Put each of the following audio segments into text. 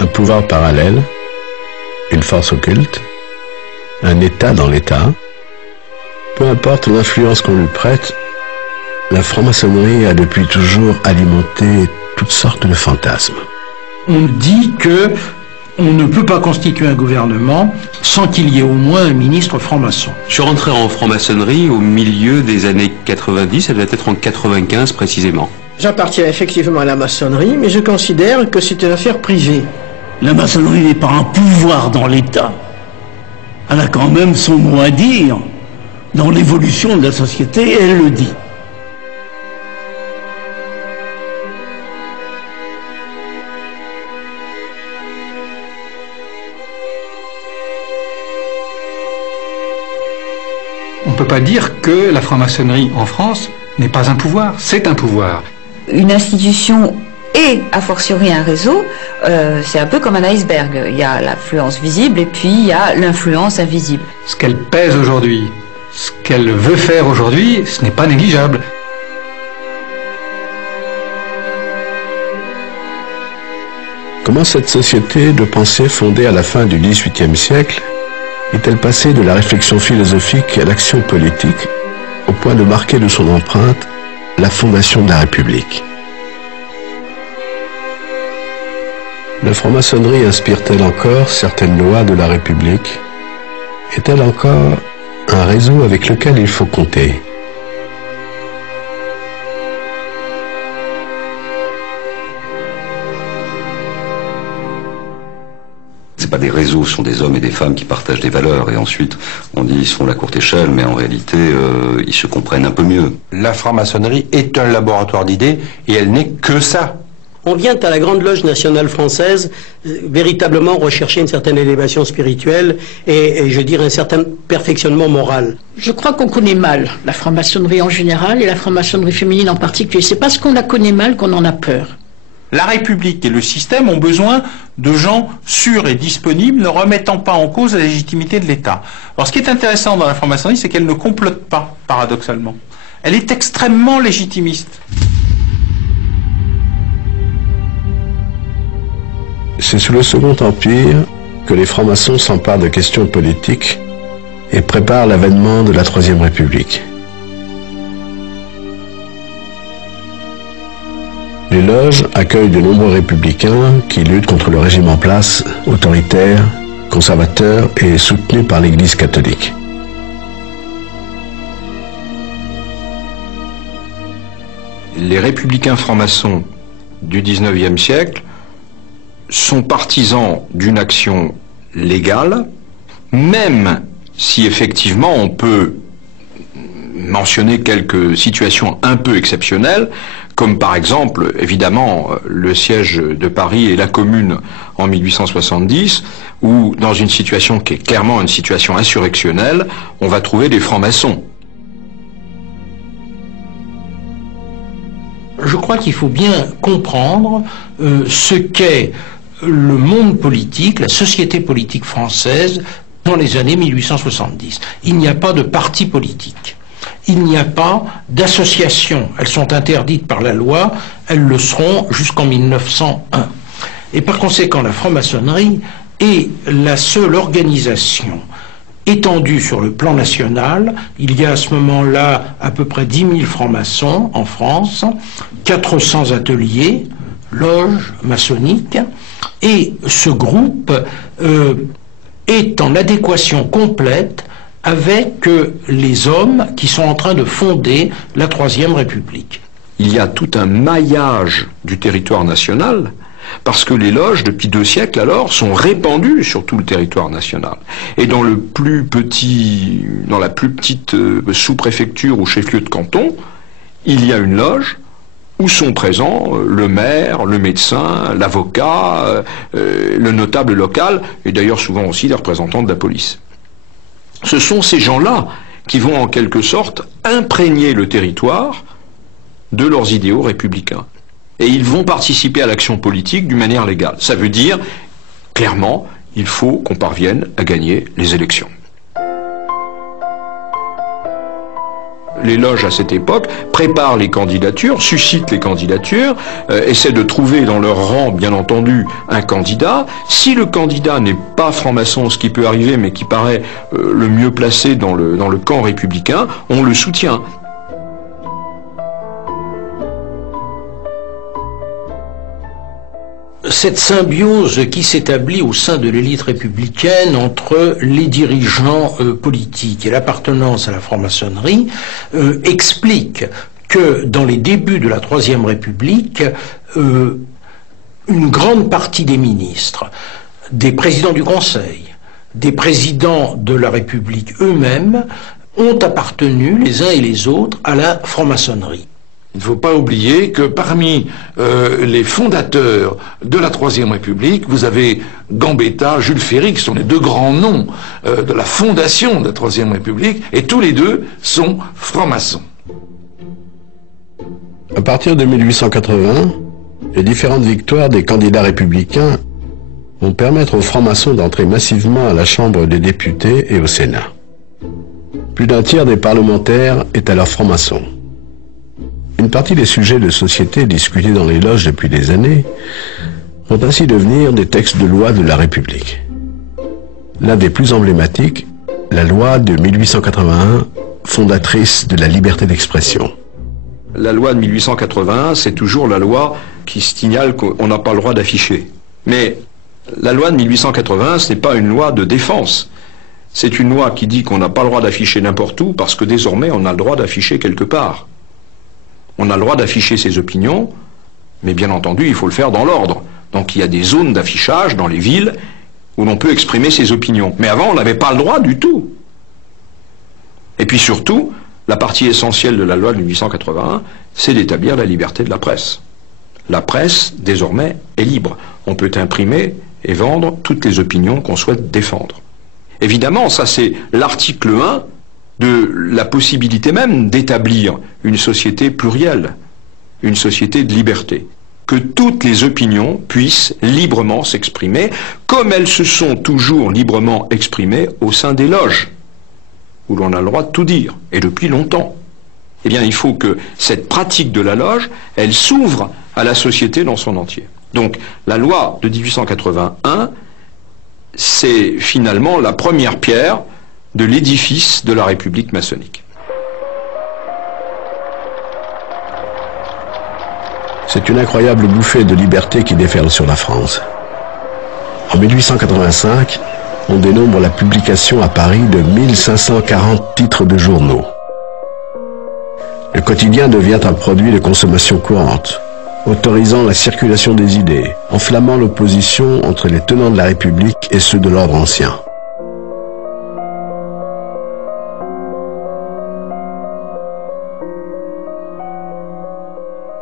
un pouvoir parallèle, une force occulte, un État dans l'État. Peu importe l'influence qu'on lui prête, la franc-maçonnerie a depuis toujours alimenté toutes sortes de fantasmes. On dit que on ne peut pas constituer un gouvernement sans qu'il y ait au moins un ministre franc-maçon. Je suis rentré en franc-maçonnerie au milieu des années 90, ça doit être en 95 précisément. J'appartiens effectivement à la maçonnerie, mais je considère que c'est une affaire privée. La maçonnerie n'est pas un pouvoir dans l'État. Elle a quand même son mot à dire dans l'évolution de la société, et elle le dit. On ne peut pas dire que la franc-maçonnerie en France n'est pas un pouvoir, c'est un pouvoir. Une institution et a fortiori un réseau, c'est un peu comme un iceberg. Il y a l'influence visible et puis il y a l'influence invisible. Ce qu'elle pèse aujourd'hui, ce qu'elle veut faire aujourd'hui, ce n'est pas négligeable. Comment cette société de pensée fondée à la fin du XVIIIe siècle est-elle passée de la réflexion philosophique à l'action politique au point de marquer de son empreinte la fondation de la République? La franc-maçonnerie inspire-t-elle encore certaines lois de la République? Est-elle encore un réseau avec lequel il faut compter? C'est pas des réseaux, ce sont des hommes et des femmes qui partagent des valeurs. Et ensuite, on dit ils se font la courte échelle, mais en réalité, ils se comprennent un peu mieux. La franc-maçonnerie est un laboratoire d'idées et elle n'est que ça. On vient à la Grande Loge nationale française véritablement rechercher une certaine élévation spirituelle et je dirais un certain perfectionnement moral. Je crois qu'on connaît mal la franc-maçonnerie en général et la franc-maçonnerie féminine en particulier. C'est parce qu'on la connaît mal qu'on en a peur. La République et le système ont besoin de gens sûrs et disponibles, ne remettant pas en cause la légitimité de l'État. Alors ce qui est intéressant dans la franc-maçonnerie, c'est qu'elle ne complote pas, paradoxalement. Elle est extrêmement légitimiste. C'est sous le Second Empire que les francs-maçons s'emparent de questions politiques et préparent l'avènement de la Troisième République. Les loges accueillent de nombreux républicains qui luttent contre le régime en place, autoritaire, conservateur et soutenu par l'Église catholique. Les républicains francs-maçons du XIXe siècle sont partisans d'une action légale, même si effectivement on peut mentionner quelques situations un peu exceptionnelles, comme par exemple, évidemment, le siège de Paris et la Commune en 1870, où dans une situation qui est clairement une situation insurrectionnelle, on va trouver des francs-maçons. Je crois qu'il faut bien comprendre ce qu'est le monde politique, la société politique française dans les années 1870. Il n'y a pas de parti politique. Il n'y a pas d'associations. Elles sont interdites par la loi, elles le seront jusqu'en 1901. Et par conséquent, la franc-maçonnerie est la seule organisation étendue sur le plan national. Il y a à ce moment-là à peu près 10 000 francs-maçons en France, 400 ateliers, loges maçonniques, et ce groupe est en adéquation complète avec les hommes qui sont en train de fonder la Troisième République. Il y a tout un maillage du territoire national, parce que les loges, depuis 2 siècles alors, sont répandues sur tout le territoire national. Et dans la plus petite sous-préfecture ou chef-lieu de canton, il y a une loge où sont présents le maire, le médecin, l'avocat, le notable local, et d'ailleurs souvent aussi les représentants de la police. Ce sont ces gens-là qui vont en quelque sorte imprégner le territoire de leurs idéaux républicains. Et ils vont participer à l'action politique d'une manière légale. Ça veut dire, clairement, il faut qu'on parvienne à gagner les élections. les loges à cette époque préparent les candidatures, suscitent les candidatures, essaient de trouver dans leur rang, bien entendu, un candidat. Si le candidat n'est pas franc-maçon, ce qui peut arriver, mais qui paraît le mieux placé dans le camp républicain, on le soutient. Cette symbiose qui s'établit au sein de l'élite républicaine entre les dirigeants politiques et l'appartenance à la franc-maçonnerie explique que dans les débuts de la Troisième République, une grande partie des ministres, des présidents du Conseil, des présidents de la République eux-mêmes ont appartenu les uns et les autres à la franc-maçonnerie. Il ne faut pas oublier que parmi les fondateurs de la Troisième République, vous avez Gambetta, Jules Ferry, qui sont les deux grands noms de la fondation de la Troisième République, et tous les deux sont francs-maçons. À partir de 1880, les différentes victoires des candidats républicains vont permettre aux francs-maçons d'entrer massivement à la Chambre des députés et au Sénat. Plus d'un tiers des parlementaires est alors franc-maçon. Une partie des sujets de société discutés dans les loges depuis des années vont ainsi devenir des textes de loi de la République. L'un des plus emblématiques, la loi de 1881, fondatrice de la liberté d'expression. La loi de 1881, c'est toujours la loi qui signale qu'on n'a pas le droit d'afficher. Mais la loi de 1881, ce n'est pas une loi de défense. C'est une loi qui dit qu'on n'a pas le droit d'afficher n'importe où parce que désormais on a le droit d'afficher quelque part. On a le droit d'afficher ses opinions, mais bien entendu, il faut le faire dans l'ordre. Donc il y a des zones d'affichage dans les villes où l'on peut exprimer ses opinions. Mais avant, on n'avait pas le droit du tout. Et puis surtout, la partie essentielle de la loi de 1881, c'est d'établir la liberté de la presse. La presse, désormais, est libre. On peut imprimer et vendre toutes les opinions qu'on souhaite défendre. Évidemment, ça c'est l'article 1 de la possibilité même d'établir une société plurielle, une société de liberté. Que toutes les opinions puissent librement s'exprimer, comme elles se sont toujours librement exprimées au sein des loges, où l'on a le droit de tout dire, et depuis longtemps. Eh bien, il faut que cette pratique de la loge, elle s'ouvre à la société dans son entier. Donc, la loi de 1881, c'est finalement la première pierre de l'édifice de la République maçonnique. C'est une incroyable bouffée de liberté qui déferle sur la France. En 1885, on dénombre la publication à Paris de 1540 titres de journaux. Le quotidien devient un produit de consommation courante, autorisant la circulation des idées, enflammant l'opposition entre les tenants de la République et ceux de l'ordre ancien.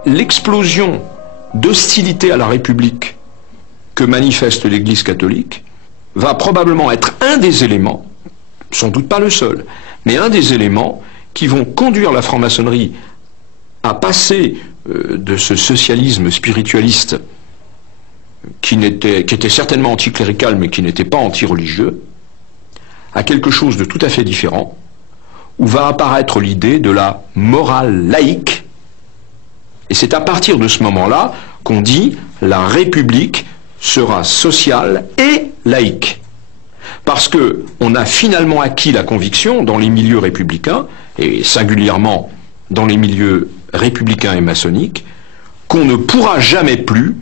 L'explosion d'hostilité à la République que manifeste l'Église catholique va probablement être un des éléments, sans doute pas le seul, mais un des éléments qui vont conduire la franc-maçonnerie à passer de ce socialisme spiritualiste qui était certainement anticlérical mais qui n'était pas anti-religieux, à quelque chose de tout à fait différent, où va apparaître l'idée de la morale laïque. Et c'est à partir de ce moment-là qu'on dit la République sera sociale et laïque. Parce qu'on a finalement acquis la conviction dans les milieux républicains, et singulièrement dans les milieux républicains et maçonniques, qu'on ne pourra jamais plus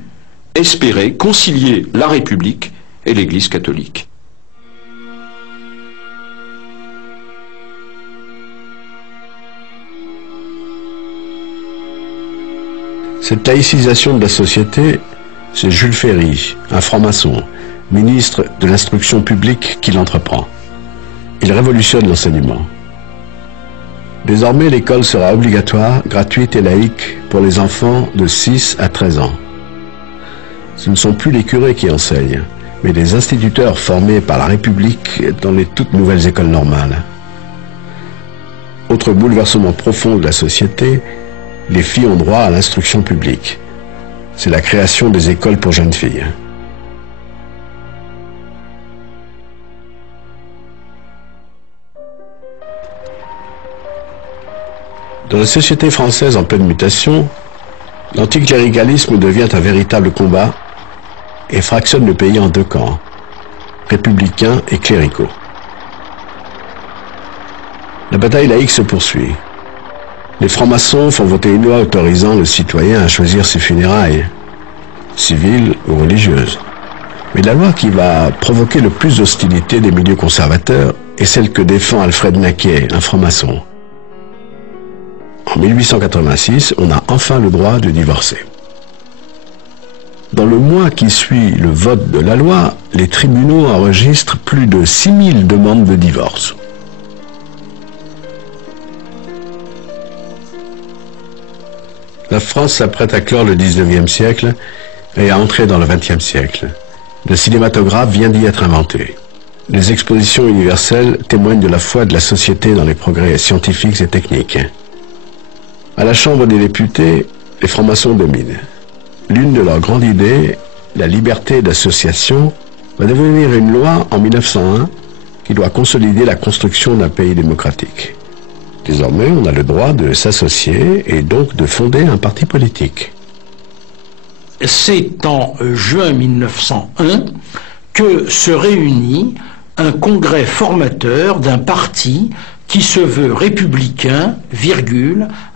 espérer concilier la République et l'Église catholique. Cette laïcisation de la société, c'est Jules Ferry, un franc-maçon, ministre de l'instruction publique, qui l'entreprend. Il révolutionne l'enseignement. Désormais, l'école sera obligatoire, gratuite et laïque pour les enfants de 6 à 13 ans. Ce ne sont plus les curés qui enseignent, mais des instituteurs formés par la République dans les toutes nouvelles écoles normales. Autre bouleversement profond de la société, les filles ont droit à l'instruction publique. C'est la création des écoles pour jeunes filles. Dans la société française en pleine mutation, l'anticléricalisme devient un véritable combat et fractionne le pays en deux camps, républicains et cléricaux. La bataille laïque se poursuit. Les francs-maçons font voter une loi autorisant le citoyen à choisir ses funérailles, civiles ou religieuses. Mais la loi qui va provoquer le plus d'hostilité des milieux conservateurs est celle que défend Alfred Naquet, un franc-maçon. En 1886, on a enfin le droit de divorcer. Dans le mois qui suit le vote de la loi, les tribunaux enregistrent plus de 6000 demandes de divorce. La France s'apprête à clore le 19e siècle et à entrer dans le 20e siècle. Le cinématographe vient d'y être inventé. Les expositions universelles témoignent de la foi de la société dans les progrès scientifiques et techniques. À la Chambre des députés, les francs-maçons dominent. L'une de leurs grandes idées, la liberté d'association, va devenir une loi en 1901 qui doit consolider la construction d'un pays démocratique. Désormais, on a le droit de s'associer et donc de fonder un parti politique. C'est en juin 1901 que se réunit un congrès formateur d'un parti qui se veut républicain,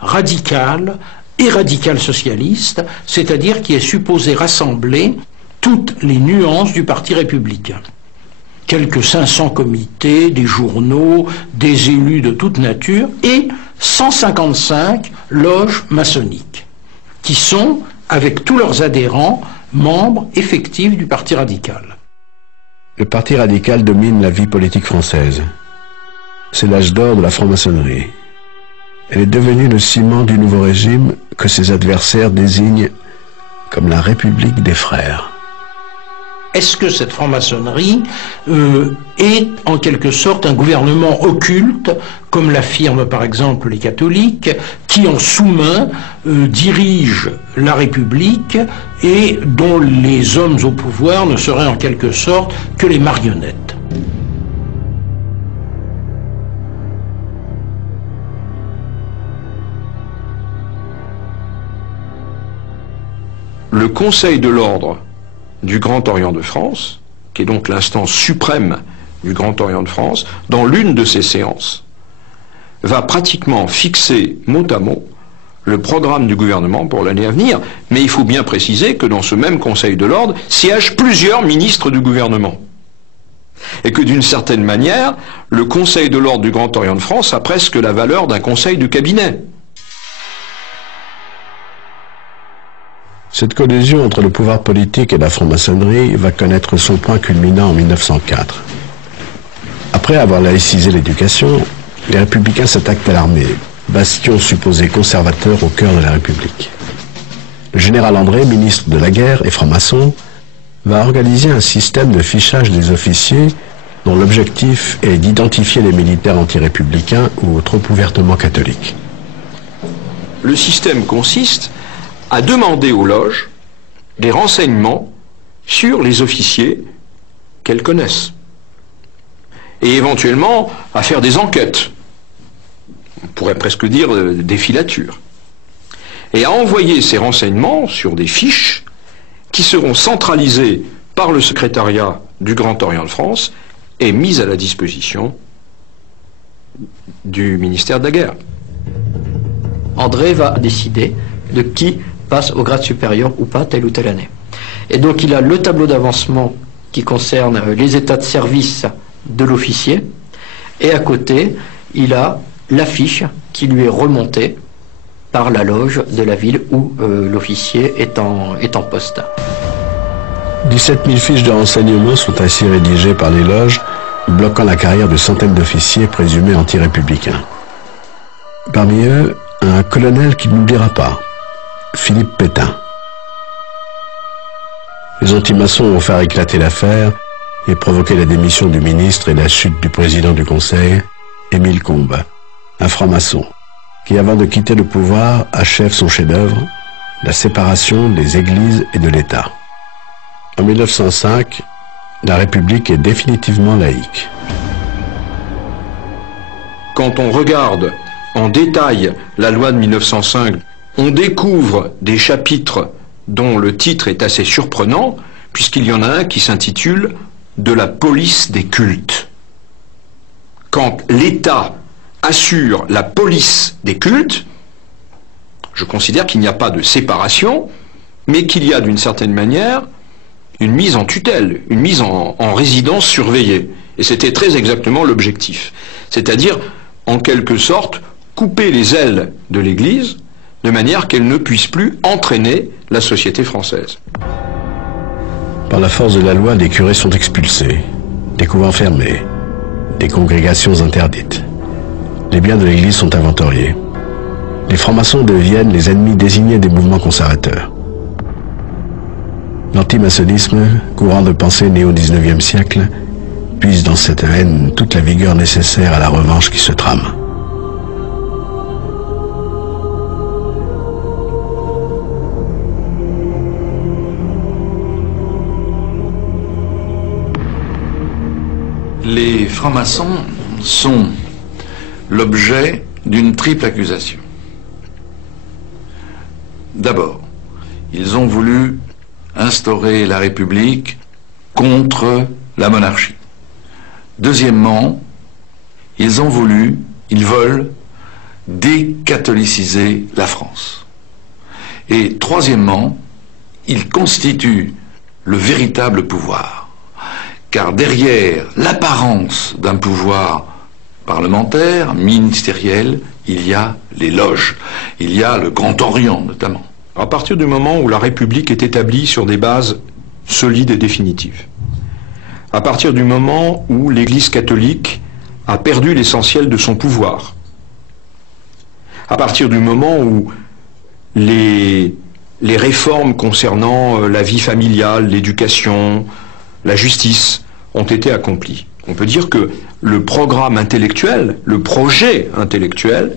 radical et radical-socialiste, c'est-à-dire qui est supposé rassembler toutes les nuances du parti républicain. Quelques 500 comités, des journaux, des élus de toute nature et 155 loges maçonniques, qui sont, avec tous leurs adhérents, membres effectifs du Parti radical. Le Parti radical domine la vie politique française. C'est l'âge d'or de la franc-maçonnerie. Elle est devenue le ciment du nouveau régime que ses adversaires désignent comme la République des frères. Est-ce que cette franc-maçonnerie est en quelque sorte un gouvernement occulte, comme l'affirment par exemple les catholiques, qui en sous-main dirigent la République et dont les hommes au pouvoir ne seraient en quelque sorte que les marionnettes? Le Conseil de l'Ordre du Grand Orient de France, qui est donc l'instance suprême du Grand Orient de France, dans l'une de ses séances, va pratiquement fixer mot à mot le programme du gouvernement pour l'année à venir. Mais il faut bien préciser que dans ce même Conseil de l'Ordre siègent plusieurs ministres du gouvernement. Et que d'une certaine manière, le Conseil de l'Ordre du Grand Orient de France a presque la valeur d'un conseil de cabinet. Cette collusion entre le pouvoir politique et la franc-maçonnerie va connaître son point culminant en 1904. Après avoir laïcisé l'éducation, les républicains s'attaquent à l'armée, bastion supposé conservateur au cœur de la République. Le général André, ministre de la guerre et franc-maçon, va organiser un système de fichage des officiers dont l'objectif est d'identifier les militaires anti-républicains ou trop ouvertement catholiques. Le système consiste à demander aux loges des renseignements sur les officiers qu'elles connaissent. Et éventuellement à faire des enquêtes, on pourrait presque dire des filatures. Et à envoyer ces renseignements sur des fiches qui seront centralisées par le secrétariat du Grand Orient de France et mises à la disposition du ministère de la Guerre. André va décider de qui passe au grade supérieur ou pas telle ou telle année. Et donc il a le tableau d'avancement qui concerne les états de service de l'officier, et à côté il a l'affiche qui lui est remontée par la loge de la ville où l'officier est en poste. 17 000 fiches de renseignements sont ainsi rédigées par les loges, bloquant la carrière de centaines d'officiers présumés anti-républicains. Parmi eux, un colonel qui n'oubliera pas, Philippe Pétain. Les anti-maçons vont faire éclater l'affaire et provoquer la démission du ministre et la chute du président du Conseil, Émile Combes, un franc-maçon, qui avant de quitter le pouvoir achève son chef-d'œuvre, la séparation des églises et de l'État. En 1905, la République est définitivement laïque. Quand on regarde en détail la loi de 1905, on découvre des chapitres dont le titre est assez surprenant, puisqu'il y en a un qui s'intitule « De la police des cultes ». Quand l'État assure la police des cultes, je considère qu'il n'y a pas de séparation, mais qu'il y a d'une certaine manière une mise en tutelle, une mise en résidence surveillée. Et c'était très exactement l'objectif. C'est-à-dire, en quelque sorte, couper les ailes de l'Église de manière qu'elle ne puisse plus entraîner la société française. Par la force de la loi, les curés sont expulsés, des couvents fermés, des congrégations interdites. Les biens de l'Église sont inventoriés. Les francs-maçons deviennent les ennemis désignés des mouvements conservateurs. L'antimaçonnisme, courant de pensée né au XIXe siècle, puise dans cette haine toute la vigueur nécessaire à la revanche qui se trame. Les francs-maçons sont l'objet d'une triple accusation. D'abord, ils ont voulu instaurer la République contre la monarchie. Deuxièmement, ils veulent décatholiciser la France. Et troisièmement, ils constituent le véritable pouvoir. Car derrière l'apparence d'un pouvoir parlementaire, ministériel, il y a les loges, il y a le Grand Orient notamment. À partir du moment où la République est établie sur des bases solides et définitives, à partir du moment où l'Église catholique a perdu l'essentiel de son pouvoir, à partir du moment où les réformes concernant la vie familiale, l'éducation, la justice ont été accomplies. On peut dire que le programme intellectuel, le projet intellectuel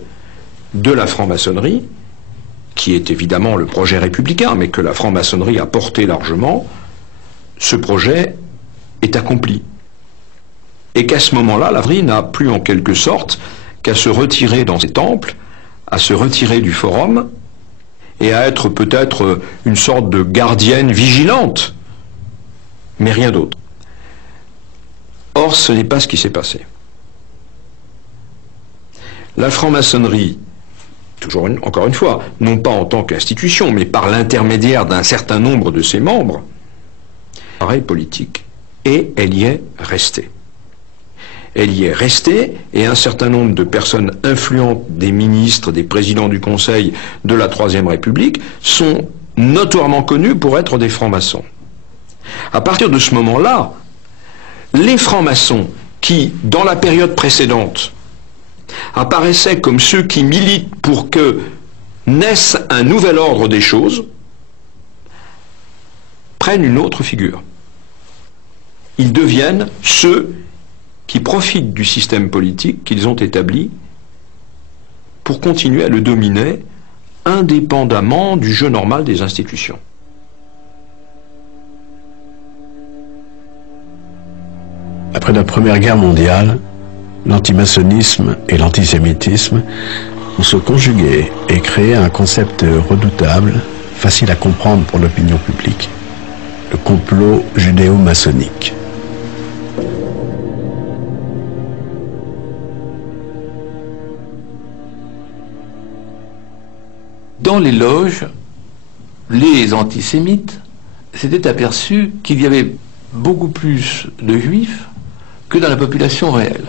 de la franc-maçonnerie, qui est évidemment le projet républicain, mais que la franc-maçonnerie a porté largement, ce projet est accompli. Et qu'à ce moment-là, la franc-maçonnerie n'a plus en quelque sorte qu'à se retirer dans ses temples, à se retirer du forum, et à être peut-être une sorte de gardienne vigilante, mais rien d'autre. Or, ce n'est pas ce qui s'est passé. La franc-maçonnerie, encore une fois, non pas en tant qu'institution, mais par l'intermédiaire d'un certain nombre de ses membres, appareil politique. Et elle y est restée. Elle y est restée, et un certain nombre de personnes influentes, des ministres, des présidents du Conseil de la Troisième République, sont notoirement connus pour être des francs-maçons. À partir de ce moment-là, les francs-maçons qui, dans la période précédente, apparaissaient comme ceux qui militent pour que naisse un nouvel ordre des choses, prennent une autre figure. Ils deviennent ceux qui profitent du système politique qu'ils ont établi pour continuer à le dominer indépendamment du jeu normal des institutions. Après la Première Guerre mondiale, l'antimaçonnisme et l'antisémitisme vont se conjuguer et créer un concept redoutable, facile à comprendre pour l'opinion publique, le complot judéo-maçonnique. Dans les loges, les antisémites s'étaient aperçus qu'il y avait beaucoup plus de juifs que dans la population réelle.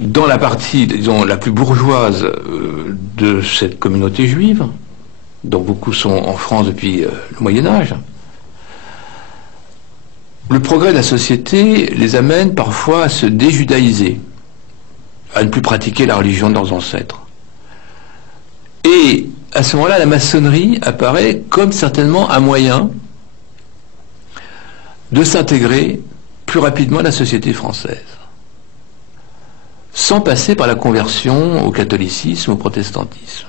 Dans la partie, disons, la plus bourgeoise de cette communauté juive, dont beaucoup sont en France depuis le Moyen-Âge, le progrès de la société les amène parfois à se déjudaïser, à ne plus pratiquer la religion de leurs ancêtres. Et à ce moment-là, la maçonnerie apparaît comme certainement un moyen de s'intégrer plus rapidement à la société française, sans passer par la conversion au catholicisme, au protestantisme.